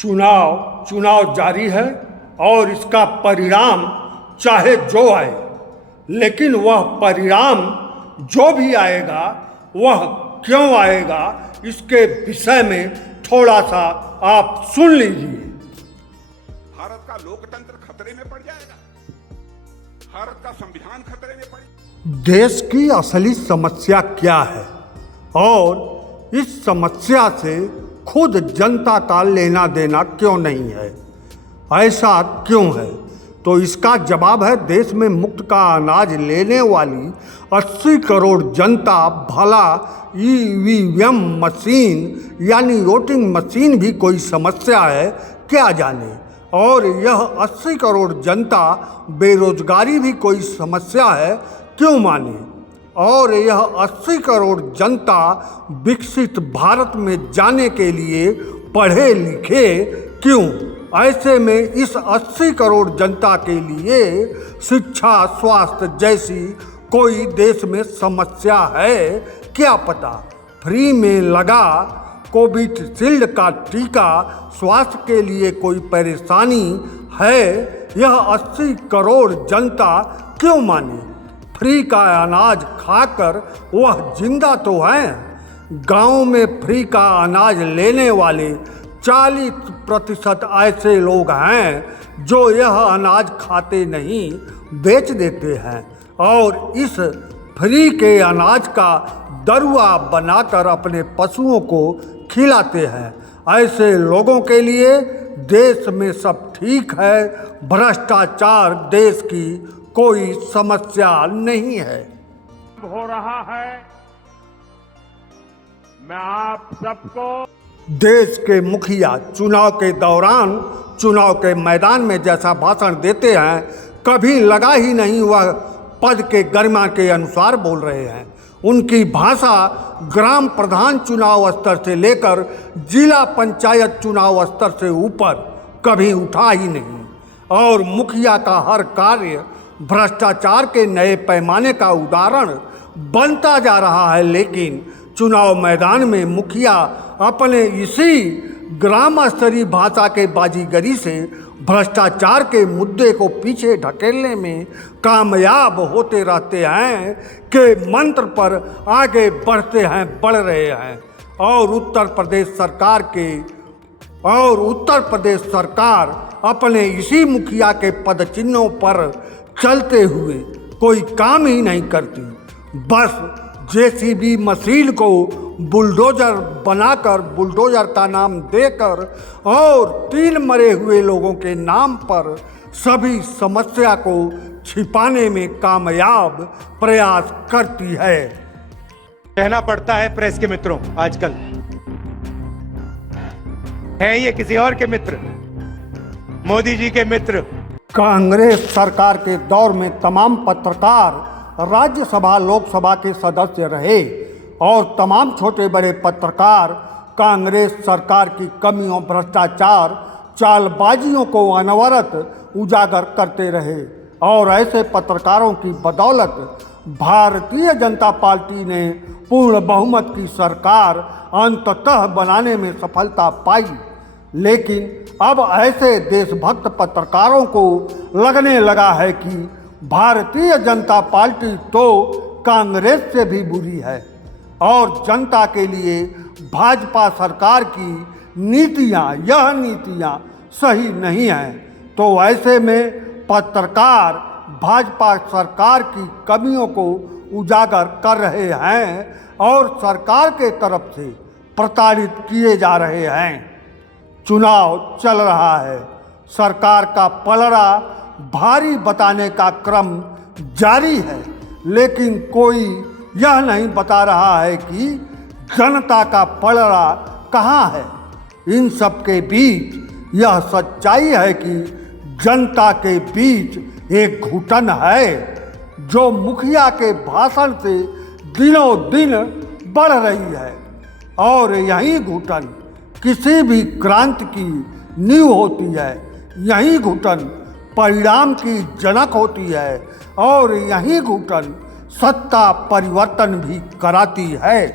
चुनाव जारी है और इसका परिणाम चाहे जो आए, लेकिन वह परिणाम जो भी आएगा वह क्यों आएगा इसके विषय में थोड़ा सा आप सुन लीजिए। भारत का लोकतंत्र खतरे में पड़ जाएगा, भारत का संविधान खतरे में पड़। देश की असली समस्या क्या है और इस समस्या से खुद जनता का लेना देना क्यों नहीं है, ऐसा क्यों है? तो इसका जवाब है देश में मुफ्त का अनाज लेने वाली 80 करोड़ जनता। भला ईवीएम मशीन यानी वोटिंग मशीन भी कोई समस्या है क्या जाने? और यह 80 करोड़ जनता बेरोजगारी भी कोई समस्या है क्यों माने? और यह 80 करोड़ जनता विकसित भारत में जाने के लिए पढ़े लिखे क्यों? ऐसे में इस 80 करोड़ जनता के लिए शिक्षा, स्वास्थ्य जैसी कोई देश में समस्या है क्या पता? फ्री में लगा कोविशील्ड का टीका स्वास्थ्य के लिए कोई परेशानी है? यह 80 करोड़ जनता क्यों माने? फ्री का अनाज खाकर वह जिंदा तो हैं। गांव में फ्री का अनाज लेने वाले 40% ऐसे लोग हैं जो यह अनाज खाते नहीं, बेच देते हैं और इस फ्री के अनाज का दरुआ बनाकर अपने पशुओं को खिलाते हैं। ऐसे लोगों के लिए देश में सब ठीक है, भ्रष्टाचार देश की कोई समस्या नहीं है। हो रहा है, मैं आप सबको देश के मुखिया चुनाव के दौरान चुनाव के मैदान में जैसा भाषण देते हैं, कभी लगा ही नहीं वह पद के गरिमा के अनुसार बोल रहे हैं। उनकी भाषा ग्राम प्रधान चुनाव स्तर से लेकर जिला पंचायत चुनाव स्तर से ऊपर कभी उठा ही नहीं। और मुखिया का हर कार्य भ्रष्टाचार के नए पैमाने का उदाहरण बनता जा रहा है। लेकिन चुनाव मैदान में मुखिया अपने इसी ग्राम स्तरीय भाषा के बाजीगरी से भ्रष्टाचार के मुद्दे को पीछे ढकेलने में कामयाब होते रहते हैं कि मंत्र पर आगे बढ़ रहे हैं। और उत्तर प्रदेश सरकार अपने इसी मुखिया के पद चिन्हों पर चलते हुए कोई काम ही नहीं करती। बस जेसीबी मशीन को बुलडोजर बनाकर, बुलडोजर का नाम देकर और 3 मरे हुए लोगों के नाम पर सभी समस्या को छिपाने में कामयाब प्रयास करती है। कहना पड़ता है प्रेस के मित्रों, आजकल हैं ये किसी और के मित्र, मोदी जी के मित्र। कांग्रेस सरकार के दौर में तमाम पत्रकार राज्यसभा लोकसभा के सदस्य रहे और तमाम छोटे बड़े पत्रकार कांग्रेस सरकार की कमियों, भ्रष्टाचार, चालबाजियों को अनवरत उजागर करते रहे। और ऐसे पत्रकारों की बदौलत भारतीय जनता पार्टी ने पूर्ण बहुमत की सरकार अंततः बनाने में सफलता पाई। लेकिन अब ऐसे देशभक्त पत्रकारों को लगने लगा है कि भारतीय जनता पार्टी तो कांग्रेस से भी बुरी है और जनता के लिए भाजपा सरकार की यह नीतियां सही नहीं हैं। तो ऐसे में पत्रकार भाजपा सरकार की कमियों को उजागर कर रहे हैं और सरकार के तरफ से प्रताड़ित किए जा रहे हैं। चुनाव चल रहा है, सरकार का पलड़ा भारी बताने का क्रम जारी है, लेकिन कोई यह नहीं बता रहा है कि जनता का पलड़ा कहाँ है। इन सब के बीच यह सच्चाई है कि जनता के बीच एक घुटन है जो मुखिया के भाषण से दिनों दिन बढ़ रही है। और यही घुटन किसी भी क्रांति की नींव होती है, यही घुटन परिणाम की जनक होती है और यही घुटन सत्ता परिवर्तन भी कराती है।